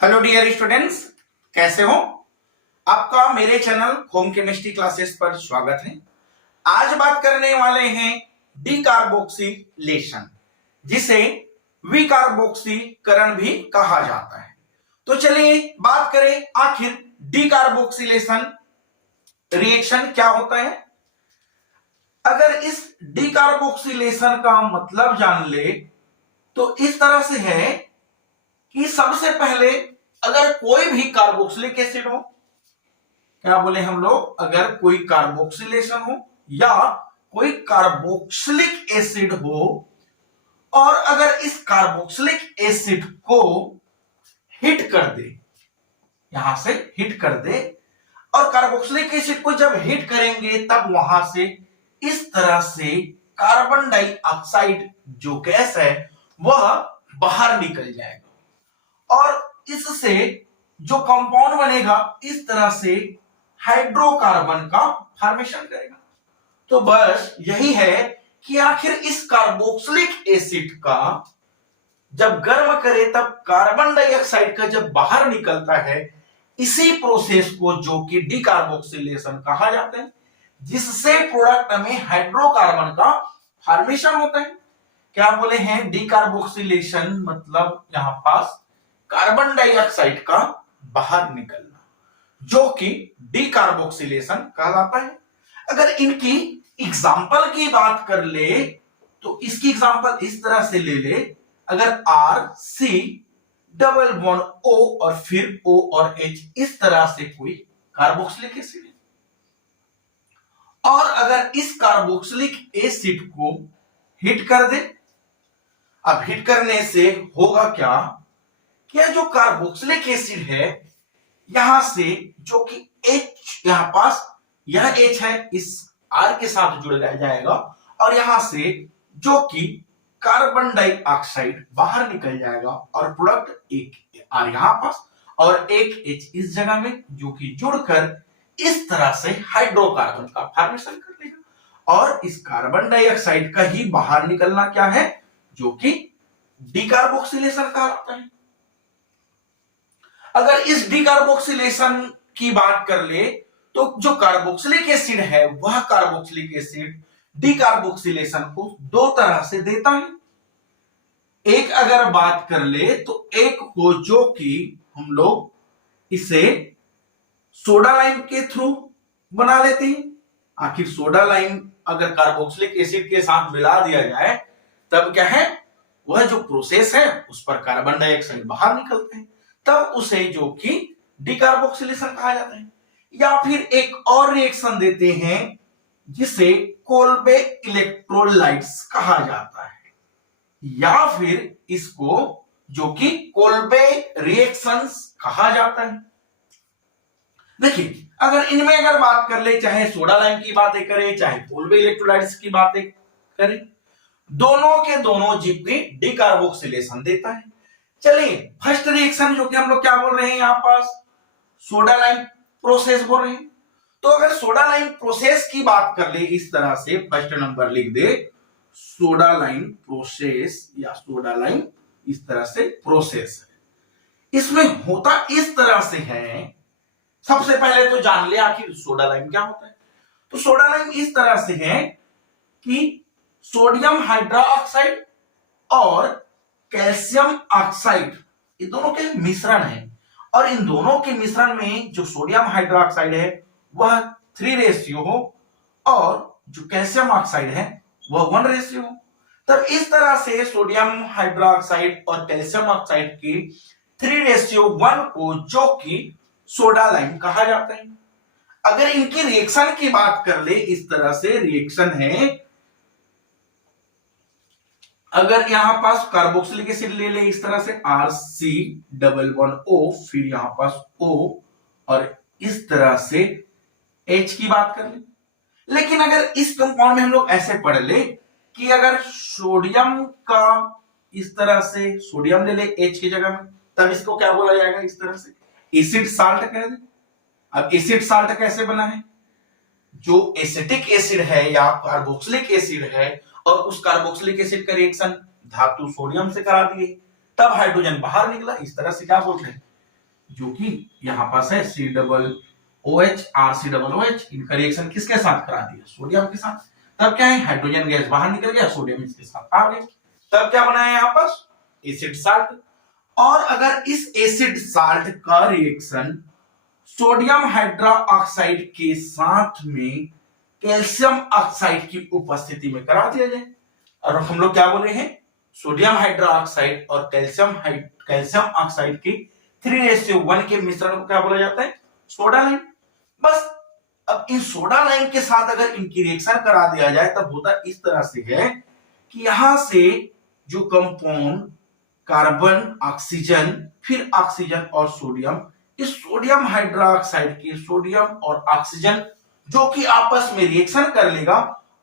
Hello dear students, कैसे हो? आपका मेरे चैनल होम केमिस्ट्री क्लासेस पर स्वागत है। आज बात करने वाले हैं डीकार्बोक्सिलेशन, जिसे विकार्बोक्सीकरण भी कहा जाता है। तो चलिए बात करें आखिर डीकार्बोक्सिलेशन रिएक्शन क्या होता है। अगर इस डीकार्बोक्सिलेशन का मतलब जान ले तो इस तरह से है कि सबसे पहले अगर कोई भी कार्बोक्सिलिक एसिड हो, क्या बोले हम लोग, अगर कोई कार्बोक्सिलेशन हो या कोई कार्बोक्सिलिक एसिड हो और अगर इस कार्बोक्सिलिक एसिड को हिट कर दे, यहां से हिट कर दे, और कार्बोक्सिलिक एसिड को जब हिट करेंगे तब वहां से इस तरह से कार्बन डाइऑक्साइड जो गैस है वह बाहर निकल जाएगा और इससे जो कंपाउंड बनेगा इस तरह से हाइड्रोकार्बन का फॉर्मेशन करेगा। तो बस यही है कि आखिर इस कार्बोक्सिलिक एसिड का जब गर्म करे तब कार्बन डाइऑक्साइड का जब बाहर निकलता है, इसी प्रोसेस को जो कि डीकार्बोक्सिलेशन कहा जाता है, जिससे प्रोडक्ट में हाइड्रोकार्बन का फॉर्मेशन होता है। क्या बोले हैं? डीकार्बोक्सिलेशन मतलब यहां पास कार्बन डाइऑक्साइड का बाहर निकलना, जो कि डीकार्बोक्सिलेशन कहलाता है। अगर इनकी एग्जांपल की बात कर ले तो इसकी एग्जांपल इस तरह से ले ले, अगर R C double bond O और फिर O और H, इस तरह से कोई कार्बोक्सिलिक एसिड है और अगर इस कार्बोक्सिलिक एसिड को हिट कर दे, अब हिट करने से होगा क्या, क्या जो कार्बोक्सिलिक एसिड है यहां से जो कि H यहां पास यह H है इस R के साथ जुड़ जाएगा और यहां से जो कि कार्बन डाइऑक्साइड बाहर निकल जाएगा और प्रोडक्ट एक R यहां पास और एक H इस जगह में, जो कि जुड़कर इस तरह से हाइड्रोकार्बन का फॉर्मेशन कर लेगा और इस कार्बन डाइऑक्साइड का ही बाहर निकलना क्या है, जो कि डीकार्बोक्सिलेशन कहलाता है। अगर इस डीकार्बोक्सिलेशन की बात कर ले तो जो कार्बोक्सिलिक एसिड है वह कार्बोक्सिलिक एसिड डीकार्बोक्सिलेशन को दो तरह से देता है। एक अगर बात कर ले तो एक हो जो कि हम लोग इसे सोडा लाइम के थ्रू बना लेते हैं। आखिर सोडा लाइम अगर कार्बोक्सिलिक एसिड के साथ मिला दिया जाए तब क्या है, वह जो प्रोसेस है उस पर कार्बन डाइऑक्साइड बाहर निकलते हैं, तब उसे जो कि डीकार्बोक्सिलेशन कहा जाता है। या फिर एक और रिएक्शन देते हैं जिसे कोल्बे इलेक्ट्रोलाइट्स कहा जाता है, या फिर इसको जो कि कोल्बे रिएक्शंस कहा जाता है। देखिए, अगर इनमें अगर बात कर ले, चाहे सोडा लाइम की बातें करें चाहे कोल्बे इलेक्ट्रोलाइट्स की बातें करें, दोनों के दोनों जीपी डीकार्बोक्सिलेशन देता है। चलिए, फर्स्ट रिएक्शन जो कि हम लोग क्या बोल रहे हैं, यहां पास सोडा लाइम प्रोसेस बोल रहे हैं। तो अगर सोडा लाइम प्रोसेस की बात कर ले, इस तरह से फर्स्ट नंबर लिख दे, सोडा लाइम प्रोसेस या सोडा लाइम इस तरह से प्रोसेस है। इसमें होता इस तरह से है, सबसे पहले तो जान ले आखिर सोडा लाइम क्या होता है। तो सोडा लाइम इस तरह से है कि सोडियम हाइड्रोक्साइड और कैल्शियम ऑक्साइड ये दोनों के मिश्रण है और इन दोनों के मिश्रण में जो सोडियम हाइड्रोक्साइड है वह 3 हो और जो कैल्शियम ऑक्साइड है वह 1 हो। तब इस तरह से सोडियम हाइड्रोक्साइड और कैल्शियम ऑक्साइड की 3:1 को जो कि सोडा लाइम कहा जाता है। अगर इनकी रिएक्शन की बात कर ले, इस तरह से रिएक्शन है, अगर यहां पास कार्बोक्सिलिक एसिड ले ले इस तरह से RC डबल बॉन्ड O, फिर यहां पास O और इस तरह से H की बात कर ले। लेकिन अगर इस कंपाउंड में हम लोग ऐसे पढ़ ले कि अगर सोडियम का इस तरह से सोडियम ले ले H की जगह में, तब इसको क्या बोला जाएगा, इस तरह से एसिड साल्ट कह दे। अब एसिड साल्ट कैसे बना है, जो एसिटिक एसिड है या कार्बोक्सिलिक एसिड है और उस कार्बोक्सिलिक एसिड का रिएक्शन धातु सोडियम से करा दिए, तब हाइड्रोजन बाहर निकला, इस तरह से क्या बोलते हैं, जो कि यहां पास है COOH RCOOH, इनका रिएक्शन किसके साथ करा दिया, सोडियम के साथ। तब क्या है, हाइड्रोजन गैस बाहर निकल गया, सोडियम इसके साथ आ गया। तब क्या बना है यहां पास, एसिड साल्ट। और अगर इस एसिड साल्ट का रिएक्शन सोडियम हाइड्रा ऑक्साइड के साथ में कैल्शियम ऑक्साइड की उपस्थिति में करा दिया जाए, और हम लोग क्या बोले हैं, सोडियम हाइड्रा ऑक्साइड और कैल्शियम ऑक्साइड की 3:1 के मिश्रण को क्या बोला जाता है, सोडा लाइम। बस अब इन सोडा लाइम के साथ अगर इनकी रिएक्शन करा दिया जाए तब होता इस तरह से है कि यहां से जो कंपाउंड कार्बन, ऑक्सीजन, फिर ऑक्सीजन और सोडियम, इस सोडियम हाइड्रोक्साइड के सोडियम और ऑक्सीजन जो कि आपस में रिएक्शन कर लेगा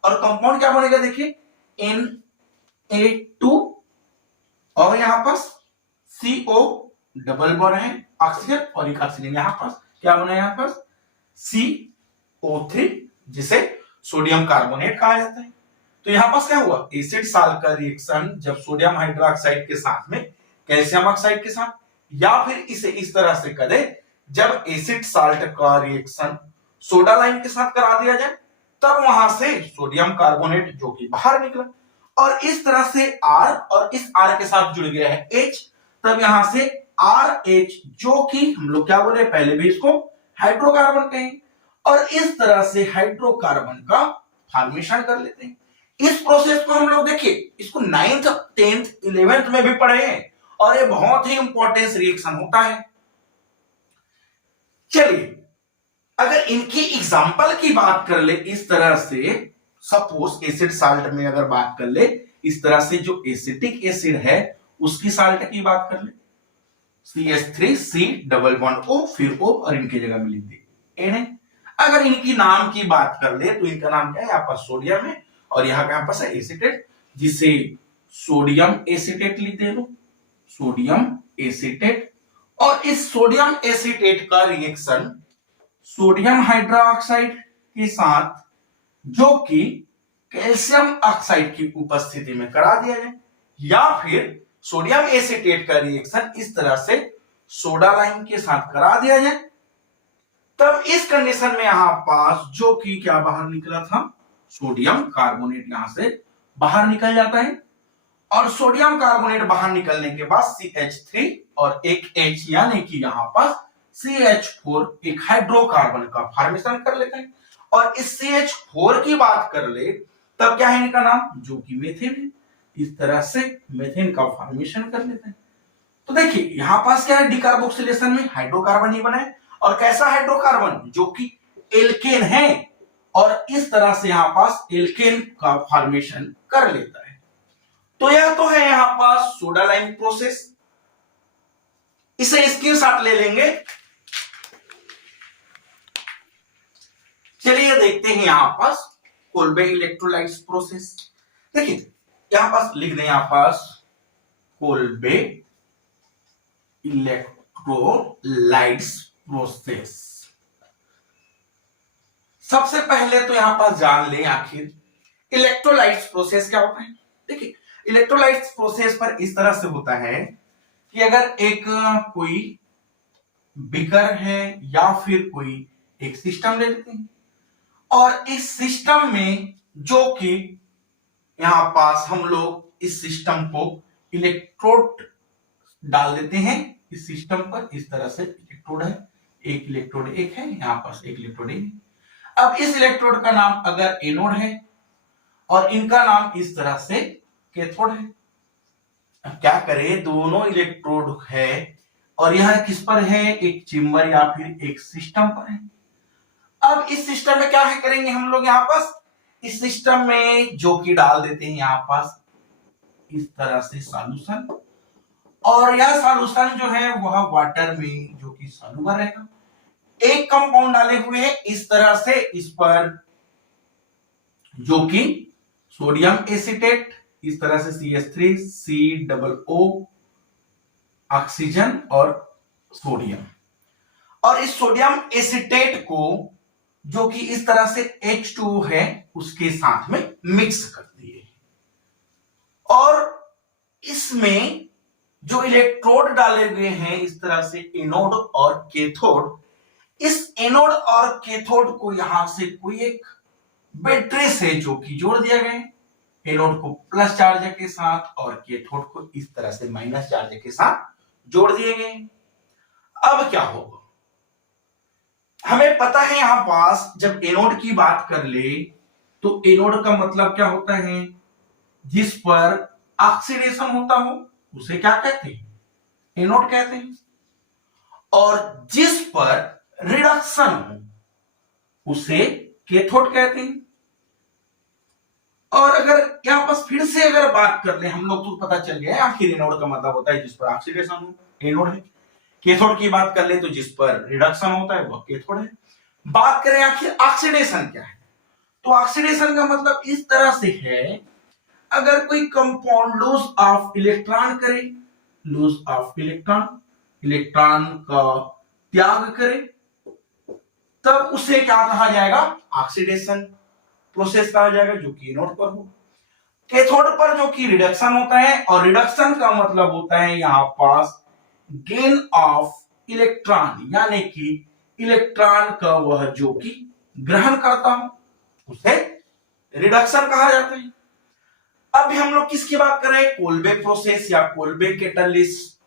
और कंपाउंड क्या बनेगा, देखिए Na2 और यहां पास CO डबल बॉन्ड है, ऑक्सीजन और एक ऑक्सीजन, यहां पास क्या बना, यहां पास CO3 जिसे सोडियम कार्बोनेट कहा जाता है। तो यहां पास क्या हुआ, एसिड साल्ट का रिएक्शन जब सोडियम हाइड्रोक्साइड के साथ में कैल्शियम ऑक्साइड के साथ, या फिर इसे इस तरह से करे जब एसिड साल्ट का रिएक्शन सोडा लाइम के साथ करा दिया जाए, तब वहां से सोडियम कार्बोनेट जो कि बाहर निकला और इस तरह से R और इस R के साथ जुड़ गया है H, तब यहां से RH जो कि हम लोग क्या बोले, पहले भी इसको हाइड्रोकार्बन कहेंगे, और इस तरह से हाइड्रोकार्बन का फॉर्मेशन कर लेते हैं। इस प्रोसेस को हम लोग देखिए, इसको 9th 10th 11th में भी पढ़े हैं और ये बहुत ही इंपॉर्टेंट रिएक्शन होता है। चलिए अगर इनकी एग्जांपल की बात कर ले, इस तरह से सपोज एसिड साल्ट में अगर बात कर ले, इस तरह से जो एसिटिक एसिड है उसकी साल्ट की बात कर ले, CH3C डबल बॉन्ड O फिर O और इनकी जगह में लिख दे Na। अगर इनकी नाम की बात कर ले तो इनका नाम क्या है, यहाँ पर सोडियम है और यहाँ पे पास है एसिटेट, जिसे सोडियम एसिटेट लिख दे लो, सोडियम एसिटेट। और इस सोडियम एसिटेट का रिएक्शन सोडियम हाइड्रोक्साइड के साथ जो कि कैल्शियम ऑक्साइड की उपस्थिति में करा दिया जाए, या फिर सोडियम एसिटेट का रिएक्शन इस तरह से सोडा लाइम के साथ करा दिया जाए, तब इस कंडीशन में यहां पास जो कि क्या बाहर निकला था, सोडियम कार्बोनेट यहां से बाहर निकल जाता है, और सोडियम कार्बोनेट बाहर निकलने के बाद CH3 और एक H यानी कि यहां पास CH4 एक हाइड्रोकार्बन का फॉर्मेशन कर लेते हैं। और इस CH4 की बात कर ले तब क्या है इनका नाम, जो कि मीथेन है, इस तरह से मीथेन का फॉर्मेशन कर लेते हैं। तो देखिए यहां पास क्या है, डिकार्बोक्सिलेशन में हाइड्रोकार्बन ही बना है, और कैसा हाइड्रोकार्बन, जो कि एल्केन है, और इस तरह से यहां पास एल्केन का फॉर्मेशन कर लेता है। तो यह तो है यहां पास सोडा लाइम प्रोसेस, इसे स्क्रीनशॉट ले लेंगे। चलिए देखते हैं यहां पास कोल्बे इलेक्ट्रोलाइट्स प्रोसेस। देखिए यहां पास लिख दें, यहां पास कोल्बे इलेक्ट्रोलाइट्स प्रोसेस। सबसे पहले तो यहां पास जान लें आखिर इलेक्ट्रोलाइट्स प्रोसेस क्या होता है। देखिए इलेक्ट्रोलाइट्स प्रोसेस पर इस तरह से होता है कि अगर एक कोई बीकर है या फिर कोई एक सिस्टम ले लेते हैं, और इस सिस्टम में जो कि यहां पास हम लोग इस सिस्टम को इलेक्ट्रोड डाल देते हैं, इस सिस्टम पर इस तरह से इलेक्ट्रोड है, एक इलेक्ट्रोड एक है, यहां पास एक इलेक्ट्रोड है। अब इस इलेक्ट्रोड का नाम अगर एनोड है और इनका नाम इस तरह से कैथोड है। अब क्या करें, दोनों इलेक्ट्रोड है और यह किस पर है, एक चेम्बर या फिर एक सिस्टम पर है। अब इस सिस्टम में क्या है करेंगे हम लोग, यहां पास इस सिस्टम में जो कि डाल देते हैं यहां पास इस तरह से सॉल्यूशन, और यह सॉल्यूशन जो है वह वाटर में जो कि सॉल्युबल रहेगा। एक कंपाउंड डाले हुए हैं इस तरह से, इस पर जो कि सोडियम एसिटेट, इस तरह से CH3COO ऑक्सीजन और सोडियम, और इस सोडियम एसिटेट को जो कि इस तरह से H2O है उसके साथ में मिक्स कर दिए, और इसमें जो इलेक्ट्रोड डाले हुए हैं इस तरह से एनोड और कैथोड, इस एनोड और कैथोड को यहां से कोई एक बैटरी से जो कि जोड़ दिया गया है, एनोड को प्लस चार्ज के साथ और कैथोड को इस तरह से माइनस चार्ज के साथ जोड़ दिए गए। अब क्या होगा, हमें पता है यहां पास जब एनोड की बात कर ले तो एनोड का मतलब क्या होता है, जिस पर ऑक्सीडेशन होता हो उसे क्या कहते हैं, एनोड कहते हैं, और जिस पर रिडक्शन हो उसे कैथोड कहते हैं। और अगर यहां पास फिर से अगर बात कर ले हम लोग तो पता चल गया आखिर एनोड का मतलब होता है जिस पर ऑक्सीडेशन हो, एनोड है। कैथोड की बात कर ले तो जिस पर रिडक्शन होता है वह कैथोड है। बात करें आखिर ऑक्सीडेशन क्या है, तो ऑक्सीडेशन का मतलब इस तरह से है, अगर कोई कंपाउंड लॉस ऑफ इलेक्ट्रॉन करे, लॉस ऑफ इलेक्ट्रॉन, इलेक्ट्रॉन का त्याग करे, तब उसे क्या कहा जाएगा, ऑक्सीडेशन प्रोसेस कहा जाएगा, जो कि एनोड पर हो। कैथोड पर जो कि रिडक्शन होता है, और रिडक्शन का मतलब होता है यहां पास गेन ऑफ इलेक्ट्रॉन, यानी कि इलेक्ट्रॉन का वह जो कि ग्रहण करता हो उसे रिडक्शन कहा जाता है। अब हम लोग किसकी बात कर रहे हैं, कोल्बे प्रोसेस या कोल्बे कैटालिस्ट,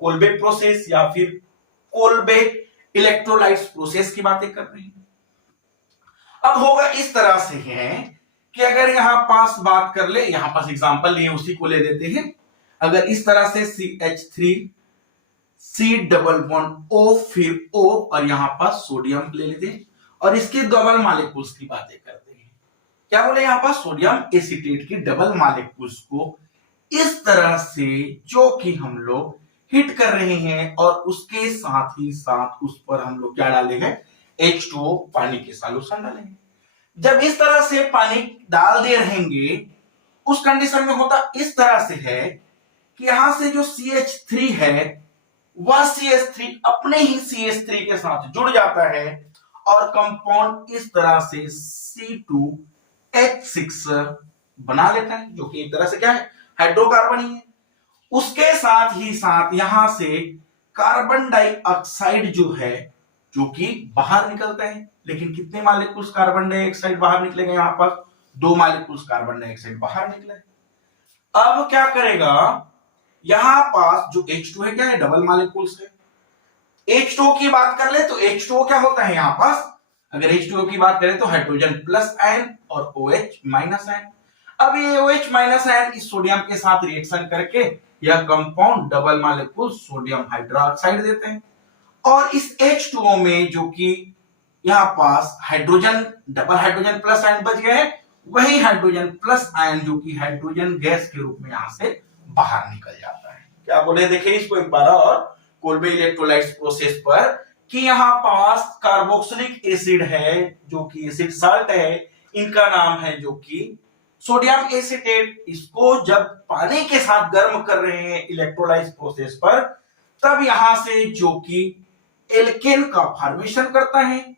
कोल्बे प्रोसेस या फिर कोल्बे इलेक्ट्रोलाइट्स प्रोसेस की बातें कर रहे हैं। अब होगा इस तरह से है कि अगर यहां पास बात कर ले, यहां पास एग्जांपल लिए उसी को ले लेते हैं, अगर इस तरह से CH3 C double bond O फिर O और यहां पास सोडियम ले लेते हैं और इसके डबल मॉलिक्यूल्स की बातें करते हैं। क्या बोले यहां पास सोडियम एसीटेट की डबल मॉलिक्यूल्स को इस तरह से जो कि हम लोग हिट कर रहे हैं और उसके साथ ही साथ उस पर हम लोग क्या डाले हैं, H2O पानी के सॉल्यूशन डालेंगे। जब इस तरह से पानी डाल दे रहेंगे उस कंडीशन में होता इस तरह से है कि यहां से जो CH3 है वह CH3 अपने ही CH3 के साथ जुड़ जाता है और कंपाउंड इस तरह से C2H6 बना लेता है, जो कि एक तरह से क्या है, हाइड्रोकार्बन ही है। उसके साथ ही साथ यहां से कार्बन डाइऑक्साइड जो है जो कि बाहर निकलता है, लेकिन कितने मॉलिक्यूल्स कार्बन डाइऑक्साइड बाहर निकलेंगे, यहां पर 2 मॉलिक्यूल्स कार्बन डाइऑक्साइड बाहर निकले। अब क्या करेगा, यहां पास जो H2 है क्या है, डबल मॉलिक्यूल्स है। H2O की बात कर ले तो H2O क्या होता है, यहां पास अगर H2O की बात करें तो हाइड्रोजन प्लस आयन और OH माइनस आयन। अब ये OH माइनस आयन इस सोडियम के साथ रिएक्शन करके यह compound double molecule sodium hydroxide देते हैं और इस H2O में जो कि यहां पास hydrogen double hydrogen plus ion बच गए, वही हाइड्रोजन प्लस आयन जो कि हाइड्रोजन गैस के रूप में यहां से बाहर निकल जाता है। क्या बोले, देखिए इसको एक बार और कोल्बे इलेक्ट्रोलाइट्स प्रोसेस पर कि यहां पास कार्बोक्सिलिक एसिड है जो कि एसिड साल्ट है, इनका नाम है जो कि सोडियम एसीटेट। इसको जब पानी के साथ गर्म कर रहे हैं इलेक्ट्रोलाइज प्रोसेस पर, तब यहां से जो कि एल्केन का फॉर्मेशन करता है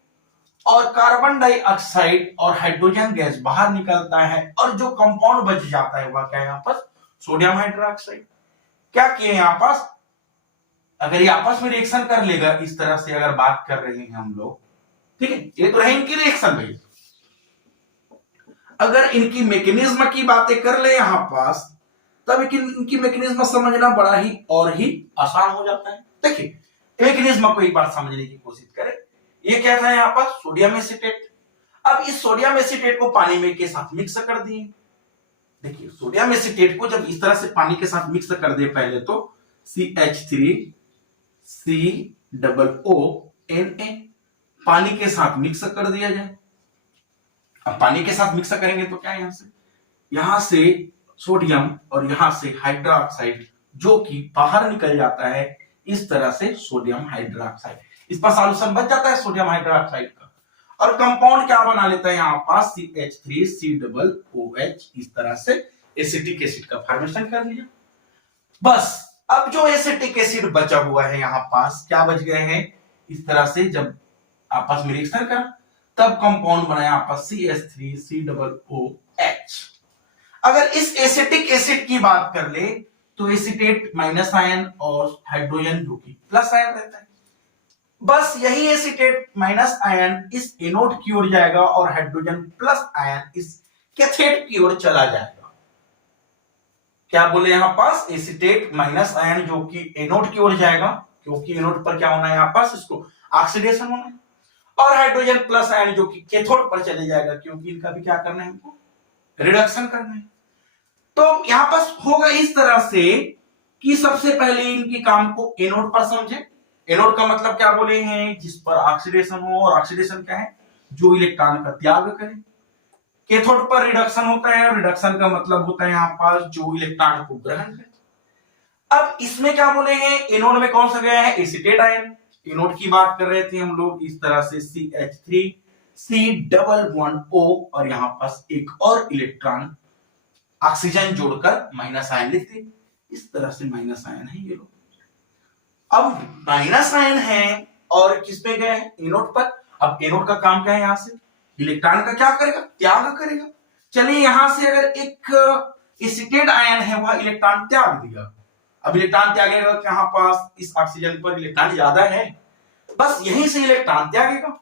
और कार्बन डाइऑक्साइड और हाइड्रोजन गैस बाहर निकलता है और जो कंपाउंड बच जाता है वह क्या है, यहां पर सोडियम हाइड्रोक्साइड। क्या किए यहां पास, अगर ये आपस में रिएक्शन कर लेगा इस तरह से अगर बात कर रहे हैं हम लोग, ठीक है, ये तो रहे इनकी रिएक्शन भाई। अगर इनकी मैकेनिज्म की बातें कर ले यहां पास, तब इनकी मैकेनिज्म समझना बड़ा ही और ही आसान हो जाता है। देखिए मैकेनिज्म को एक बार समझने की कोशिश करें। ये क्या था यहां पर, सोडियम एसीटेट। अब इस सोडियम एसीटेट को पानी में के साथ मिक्स कर दिए। देखिए सोडियम एसीटेट को जब इस तरह से पानी के साथ मिक्स कर दे, पहले तो CH3 COO Na पानी के साथ मिक्स कर दिया जाए। अब पानी के साथ मिक्स करेंगे तो क्या है, यहां से सोडियम और यहां से हाइड्रोक्साइड जो कि बाहर निकल जाता है, इस तरह से सोडियम हाइड्रोक्साइड, इस पर सॉल्यूशन बच जाता है सोडियम हाइड्रोक्साइड का, और कंपाउंड क्या बना लेता है यहां पास CH3 COOH, इस तरह से एसिटिक एसिड का फॉर्मेशन कर लिया। बस अब जो एसिटिक एसिड बचा हुआ है यहां पास, क्या बच गए हैं, इस तरह से जब आपस में रिएक्शन करा तब कंपाउंड बनाया आपस CH3 COOH। अगर इस एसिटिक एसिड की बात कर ले तो एसीटेट माइनस आयन और हाइड्रोजन जो कि प्लस आयन रहता है। बस यही एसीटेट माइनस आयन इस एनोड की ओर जाएगा और हाइड्रोजन प्लस आयन इस कैथोड की ओर चला जाएगा। क्या बोले यहां पास, एसीटेट माइनस आयन जो कि एनोड की ओर जाएगा, क्योंकि एनोड पर क्या होना है यहां पास, इसको ऑक्सीडेशन होना है, और हाइड्रोजन प्लस आयन जो कि कैथोड पर चले जाएगा, क्योंकि इनका भी क्या करना है, हमको रिडक्शन करना है। तो यहां पास होगा इस तरह से कि सबसे पहले इनकी काम को एनोड पर समझे। एनोड का मतलब क्या बोले हैं, जिस पर ऑक्सीडेशन हो, और ऑक्सीडेशन क्या है, जो इलेक्ट्रॉन का त्याग करे। कैथोड पर रिडक्शन होता है, और रिडक्शन का मतलब होता है यहाँ पास जो इलेक्ट्रॉन को ग्रहण करे। अब इसमें क्या बोले हैं, एनोड में कौन सा गया है, एसीटेट आयन। एनोड की बात कर रहे थे हम लोग, इस तरह से CH3 C++O और यहां पास एक और इलेक्ट्रॉन ऑक्सीजन जोड़कर माइनस आयन लिखते, इस तरह से माइनस आयन है ये लोग। अब माइनस आयन है और किस पे गए हैं, एनोड पर। अब एनोड का काम क्या है, यहां से इलेक्ट्रॉन का क्या करेगा, त्याग करेगा। चलिए यहां से अगर एक एसीटेट आयन है, वह इलेक्ट्रॉन त्याग देगा। अब इलेक्ट्रॉन त्यागेगा, यहां पास इस ऑक्सीजन पर इलेक्ट्रॉन ज्यादा है, बस यहीं से इलेक्ट्रॉन त्यागेगा।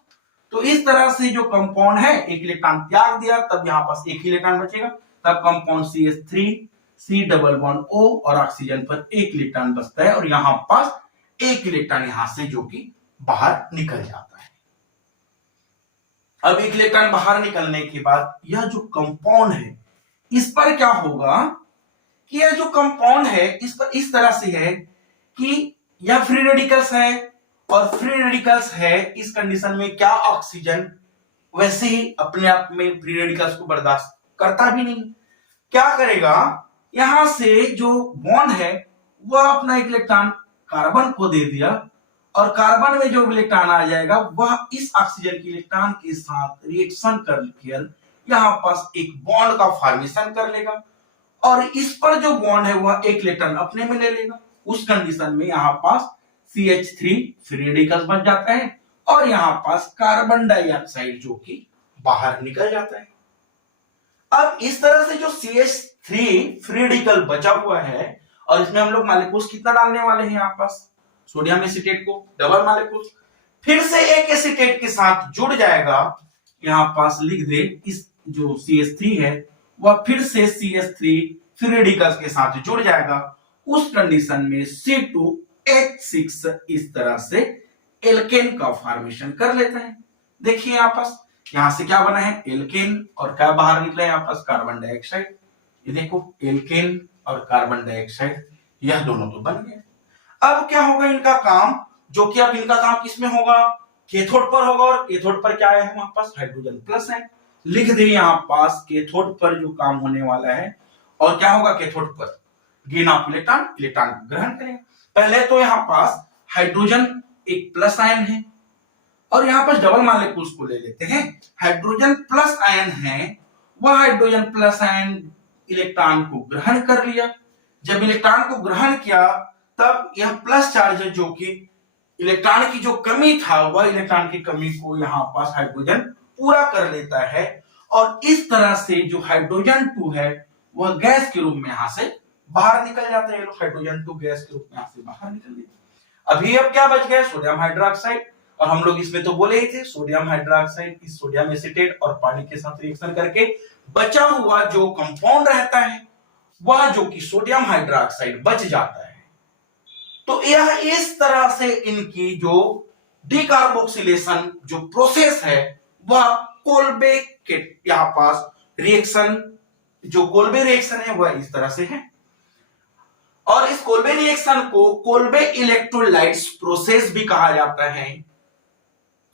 तो इस तरह से जो कंपाउंड है, एक इलेक्ट्रॉन त्याग दिया, तब यहां पास एक ही इलेक्ट्रॉन बचेगा, तब कंपाउंड CH3 C++O और ऑक्सीजन पर एक इलेक्ट्रॉन बचता है, और यहां पास एक इलेक्ट्रॉन यहां से जो कि बाहर निकल जाता है। अब एक इलेक्ट्रॉन बाहर निकलने के बाद यह जो कंपाउंड है, इस पर क्या होगा कि यह जो कंपाउंड है, इस पर इस तरह से है कि यह फ्री रेडिकल्स है, और फ्री रेडिकल्स है, इस कंडीशन में क्या ऑक्सीजन वैसे ही अपने आप में फ्री रेडिकल्स को बर्दाश्त करता भी नहीं। क्या करेगा, यहां से जो बॉन्ड है वह अपना एक इलेक्ट्रॉन कार्बन को दे दिया, और कार्बन में जो इलेक्ट्रॉन आ जाएगा वह इस ऑक्सीजन के इलेक्ट्रॉन के साथ रिएक्शन कर यहां पास एक बॉन्ड का फॉर्मेशन कर लेगा, और इस पर जो बॉन्ड है वह एक इलेक्ट्रॉन अपने में ले लेगा। उस कंडीशन में यहां पास CH3 फ्री रेडिकल्स बन जाता है, और यहां पास कार्बन डाइऑक्साइड जो कि बाहर निकल जाता है। अब इस तरह से जो CH3 फ्री रेडिकल बचा हुआ है, और इसमें हम लोग मालिक्यूल्स कितना डालने वाले हैं, यहाँ पास सोडियम एसीटेट को डबल मालिक्यूल्स, फिर से एक एसीटेट के साथ जुड़ जाएगा, यहाँ पास लिख दे, इस जो CH3 है वह फिर से CH3 फ्री रेडिकल्स के साथ जुड़ जाएगा। उस कंडीशन में C2H6 इस तरह से एल्केन का फॉर्मेशन कर लेता है। देखिए यहाँ पास, यहां से क्या बना है, एल्केन, और क्या बाहर निकला है यहाँ पास, कार्बन डाइऑक्साइड। ये देखो एल्केन और कार्बन डाइऑक्साइड, यह दोनों तो बन गए। अब क्या होगा इनका काम, जो कि अब इनका काम किसमें होगा, कैथोड पर होगा, और कैथोड पर क्या है हमारे पास, हाइड्रोजन प्लस है। लिख दे यहाँ पास कैथोड पर जो काम होने वाला है, और क्या होगा कैथोड पर, गेन ऑफ इलेक्ट्रॉन, इलेक्ट्रॉन ग्रहण करेगा। पहले तो यहाँ पास हाइड्रोजन एक प्लस आयन है, और यहां पर डबल मॉलिक्यूल्स को ले लेते हैं। हाइड्रोजन प्लस आयन है, वह हाइड्रोजन प्लस आयन इलेक्ट्रॉन को ग्रहण कर लिया। जब इलेक्ट्रॉन को ग्रहण किया, तब यह प्लस चार्ज है जो कि इलेक्ट्रॉन की जो कमी था, वह इलेक्ट्रॉन की कमी को यहां पास हाइड्रोजन पूरा कर लेता है, और इस तरह से जो हाइड्रोजन 2 है वह गैस के रूप में यहां से बाहर निकल जाता है। हाइड्रोजन 2 गैस के रूप में यहां से बाहर निकल गया। अभी अब क्या बच गया, सोडियम हाइड्रोक्साइड, और हम लोग इसमें तो बोले ही थे सोडियम हाइड्रोक्साइड इस सोडियम एसीटेट और पानी के साथ रिएक्शन करके बचा हुआ जो कंपाउंड रहता है वह जो कि सोडियम हाइड्रोक्साइड बच जाता है। तो यह इस तरह से इनकी जो डीकार्बोक्सिलेशन जो प्रोसेस है वह कोल्बे के यहां पास रिएक्शन, जो कोल्बे रिएक्शन है वह इस तरह से है, और इस कोल्बे रिएक्शन को कोल्बे इलेक्ट्रोलाइट्स प्रोसेस भी कहा जाता है।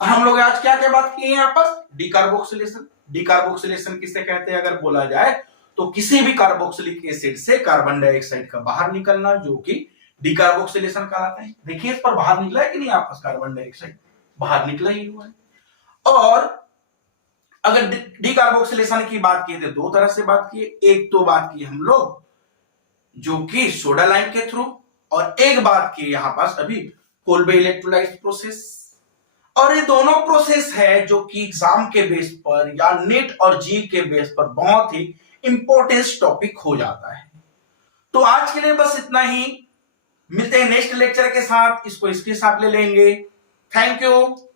हम लोग आज क्या क्या बात की है यहाँ पर, डीकार्बोक्सिलेशन। डीकार्बोक्सिलेशन किसे कहते हैं अगर बोला जाए तो किसी भी कार्बोक्सिलिक एसिड से कार्बन डाइऑक्साइड का बाहर निकलना, जो कि डीकार्बोक्सिलेशन कहलाता है। देखिए इस पर बाहर निकला है कि नहीं, आपस कार्बन डाइऑक्साइड बाहर निकला ही हुआ है। और अगर डीकार्बोक्सिलेशन की बात की तो दो तरह से बात की, एक तो बात की हम लोग जो कि सोडा लाइम के थ्रू, और एक बात की यहां पास अभी कोल्बे इलेक्ट्रोलाइट प्रोसेस। और ये दोनों प्रोसेस है जो कि एग्जाम के बेस पर या नेट और जी के बेस पर बहुत ही इंपॉर्टेंट टॉपिक हो जाता है। तो आज के लिए बस इतना ही, मिलते हैं नेक्स्ट लेक्चर के साथ, इसको इसके साथ ले लेंगे। Thank you.